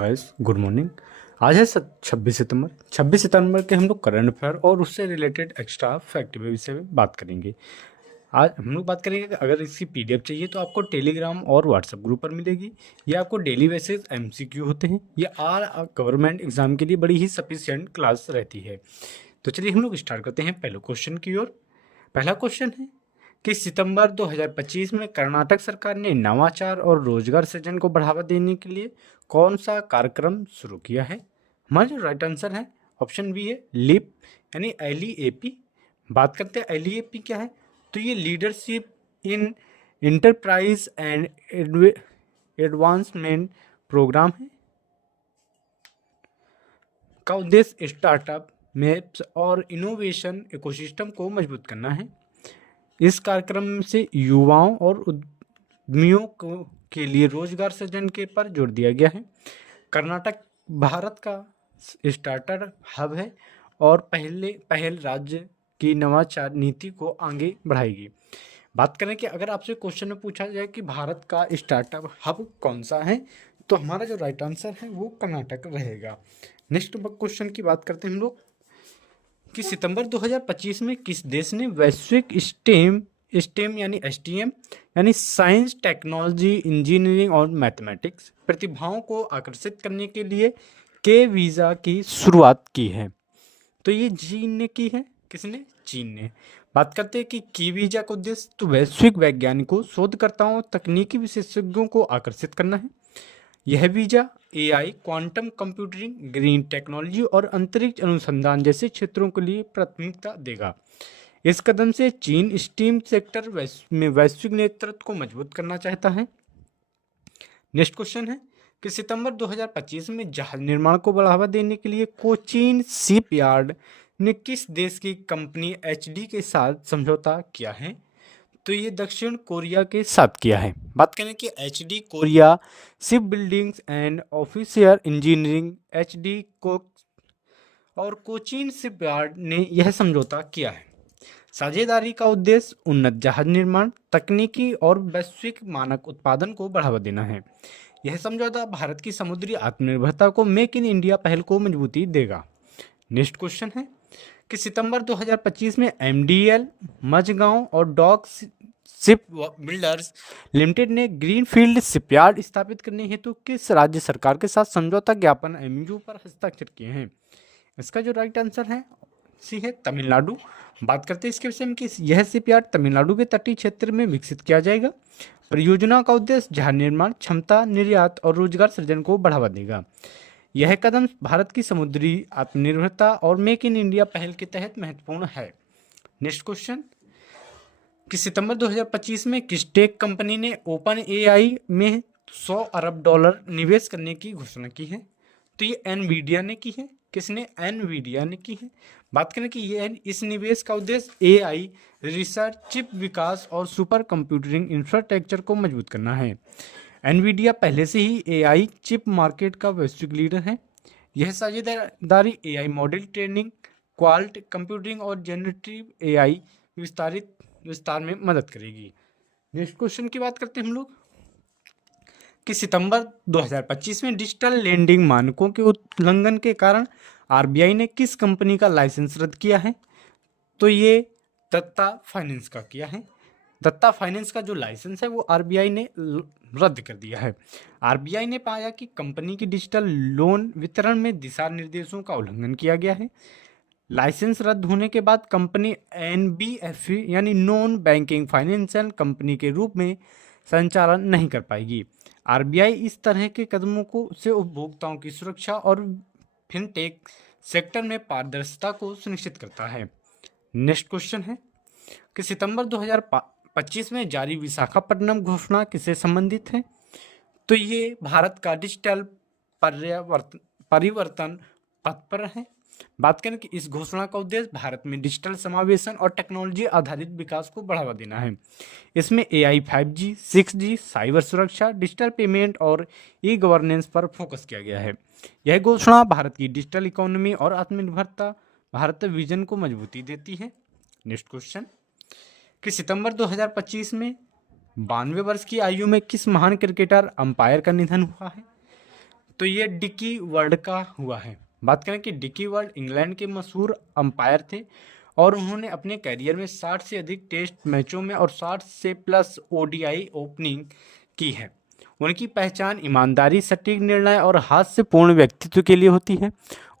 Guys good morning. आज है 26 सितंबर के हम लोग करंट अफेयर और उससे रिलेटेड एक्स्ट्रा फैक्ट के विषय में बात करेंगे। आज हम लोग बात करेंगे कि अगर इसकी पीडीएफ चाहिए तो आपको टेलीग्राम और व्हाट्सएप ग्रुप पर मिलेगी। ये आपको डेली बेसिस एमसीक्यू होते हैं। ये आर गवर्नमेंट एग्जाम के लिए बड़ी ही सफिशिएंट क्लास रहती है। तो चलिए हम लोग स्टार्ट करते हैं पहले क्वेश्चन की ओर। पहला क्वेश्चन है कि सितंबर 2025 में कर्नाटक सरकार ने नवाचार और रोजगार सृजन को बढ़ावा देने के लिए कौन सा कार्यक्रम शुरू किया है। हमारा जो राइट आंसर है ऑप्शन बी है लिप यानी LEAP। बात करते हैं LEAP क्या है। तो ये leadership in enterprise and advancement programme है का उद्देश्य स्टार्टअप मैप्स और इनोवेशन इकोसिस्टम को मजबूत करना है। इस कार्यक्रम से युवाओं और उद्यमियों के लिए रोजगार सृजन के पर जोर दिया गया है। कर्नाटक भारत का स्टार्टअप हब है और पहल राज्य की नवाचार नीति को आगे बढ़ाएगी। बात करें कि अगर आपसे क्वेश्चन में पूछा जाए कि भारत का स्टार्टअप हब कौन सा है, तो हमारा जो राइट आंसर है वो कर्नाटक रहेगा। नेक्स्ट क्वेश्चन की बात करते हैं हम लोग कि सितंबर 2025 में किस देश ने वैश्विक स्टेम यानी STEM यानी साइंस टेक्नोलॉजी इंजीनियरिंग और मैथमेटिक्स प्रतिभाओं को आकर्षित करने के लिए के वीज़ा की शुरुआत की है। तो ये चीन ने की है। किसने? चीन ने। बात करते हैं कि की वीज़ा का उद्देश्य तो वैश्विक वैज्ञानिकों शोधकर्ताओं तकनीकी विशेषज्ञों को आकर्षित करना है। यह visa AI, quantum computing, green technology और अंतरिक्ष अनुसंधान जैसे क्षेत्रों के लिए प्राथमिकता देगा। इस कदम से चीन स्टीम सेक्टर में वैश्विक नेतृत्व को मजबूत करना चाहता है। नेक्स्ट क्वेश्चन है कि सितंबर 2025 में जहाज निर्माण को बढ़ावा देने के लिए कोचीन शिपयार्ड ने किस देश की कंपनी HD के साथ समझौता किया है। तो ये दक्षिण कोरिया के साथ किया है। बात करें कि HD Korea ship buildings and offshore engineering HD को और कोचीन शिपयार्ड ने यह समझौता किया है। साझेदारी का उद्देश्य उन्नत जहाज निर्माण तकनीकी और वैश्विक मानक उत्पादन को बढ़ावा देना है। यह समझौता भारत की समुद्री आत्मनिर्भरता को मेक इन इंडिया पहल को मजबूती देगा। नेक्स्ट क्वेश्चन है कि सितंबर 2025 में MDL मझगांव और डॉक शिप बिल्डर्स लिमिटेड ने ग्रीनफील्ड शिपयार्ड स्थापित करने हेतु किस राज्य सरकार के साथ समझौता ज्ञापन MOU पर हस्ताक्षर किए हैं। इसका जो राइट आंसर है सी है तमिलनाडु। बात करते हैं इसके विषय में कि यह शिपयार्ड तमिलनाडु के तटीय क्षेत्र में विकसित किया जाएगा। परियोजना का उद्देश्य जहाज निर्माण क्षमता निर्यात और रोजगार सृजन को बढ़ावा देगा। यह कदम भारत की समुद्री आत्मनिर्भरता और मेक इन इंडिया पहल के तहत महत्वपूर्ण है। नेक्स्ट क्वेश्चन कि सितंबर 2025 में किस टेक कंपनी ने OpenAI में $100 अरब निवेश करने की घोषणा की है। तो ये एनवीडिया ने की है। किसने? एनवीडिया ने की है। बात करें कि ये इस निवेश का उद्देश्य AI रिसर्च चिप विकास और सुपर कंप्यूटिंग इंफ्रास्ट्रक्चर को मजबूत करना है। एनवीडिया पहले से ही AI चिप मार्केट का वैश्विक लीडर है। यह साझेदारी AI मॉडल ट्रेनिंग क्वाल्ट कंप्यूटिंग और जनरेटिव AI विस्तार में मदद करेगी। नेक्स्ट क्वेश्चन की बात करते हैं हम लोग कि सितंबर 2025 में डिजिटल लेंडिंग मानकों के उल्लंघन के कारण RBI ने किस कंपनी का लाइसेंस रद्द किया है। तो ये दत्ता फाइनेंस का किया है। दत्ता फाइनेंस का जो लाइसेंस है वो RBI ने रद्द कर दिया है। RBI ने पाया कि कंपनी की डिजिटल लोन वितरण में दिशा निर्देशों का उल्लंघन किया गया है। लाइसेंस रद्द होने के बाद कंपनी NBFC यानी नॉन बैंकिंग फाइनेंशियल कंपनी के रूप में संचालन नहीं कर पाएगी। RBI इस तरह के कदमों को से उपभोक्ताओं की सुरक्षा और फिनटेक सेक्टर में पारदर्शिता को सुनिश्चित करता है। नेक्स्ट क्वेश्चन है कि सितंबर 2025 में जारी विशाखापट्टनम घोषणा किससे संबंधित है। तो ये भारत का डिजिटल परिवर्तन पथ पर है। बात करें कि इस घोषणा का उद्देश्य भारत में डिजिटल समावेशन और टेक्नोलॉजी आधारित विकास को बढ़ावा देना है। इसमें AI 5G 6G साइबर सुरक्षा डिजिटल पेमेंट और गवर्नेंस पर फोकस किया गया है। यह घोषणा भारत की डिजिटल इकोनॉमी और आत्मनिर्भरता भारत विजन को मजबूती देती है। नेक्स्ट क्वेश्चन कि सितंबर 2025 में 92 वर्ष की आयु में किस महान क्रिकेटर अंपायर का निधन हुआ है। तो ये डिकी वर्ड का हुआ है। बात करें कि डिकी वर्ड इंग्लैंड के मशहूर अंपायर थे और उन्होंने अपने कैरियर में 60 से अधिक टेस्ट मैचों में और 60 से प्लस ओडीआई ओपनिंग की है। उनकी पहचान ईमानदारी, सटीक निर्णय और हाथ से पूर्ण व्यक्तित्व के लिए होती है।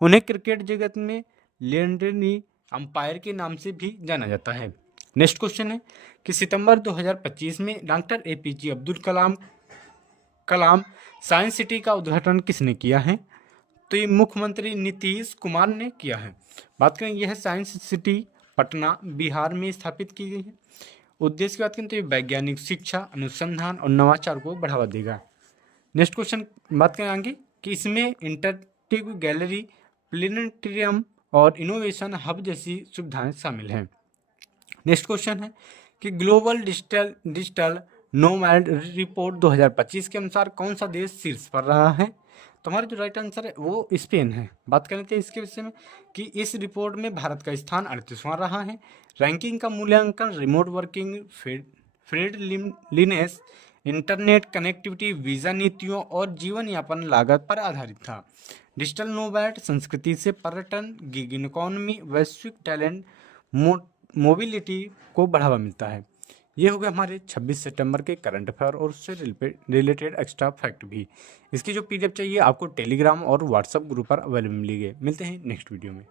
उन्हें क्रिकेट जगत में लेजेंडरी अंपायर के नाम से भी जाना जाता है। नेक्स्ट क्वेश्चन है कि सितंबर 2025 में doctor APJ Abdul Kalam science city का उद्घाटन किसने किया है? तो ये मुख्यमंत्री नीतीश कुमार ने किया है। बात करें यह साइंस सिटी पटना बिहार में स्थापित की गई है। उद्देश्य की बात करें तो ये वैज्ञानिक शिक्षा, अनुसंधान और नवाचार को बढ़ावा देगा। नेक्स्ट क्वेश्चन बात करें आगे कि इसमें इंटरैक्टिव गैलरी, प्लेनेटेरियम और इनोवेशन हब जैसी सुविधाएं शामिल हैं। नेक्स्ट क्वेश्चन है कि ग्लोबल डिजिटल नोमैड रिपोर्ट 2025 के अनुसार कौन सा देश शीर्ष पर रहा है? तो हमारा जो राइट आंसर है वो स्पेन है। बात करें तो इसके विषय में कि इस रिपोर्ट में भारत का स्थान 38वां रहा है। रैंकिंग का मूल्यांकन remote working, friendliness, internet connectivity, visa नीतियों और जीवन यापन लागत पर आधारित था। डिजिटल नोमैड संस्कृति से पर्यटन, गिग इकोनॉमी, वैश्विक टैलेंट मोबिलिटी को बढ़ावा मिलता है। ये हो गया हमारे 26 सितंबर के करंट अफेयर और उससे रिलेटेड एक्स्ट्रा फैक्ट भी। इसकी जो पीडीएफ चाहिए आपको टेलीग्राम और व्हाट्सएप ग्रुप पर अवेलेबल मिलेगी। मिलते हैं नेक्स्ट वीडियो में।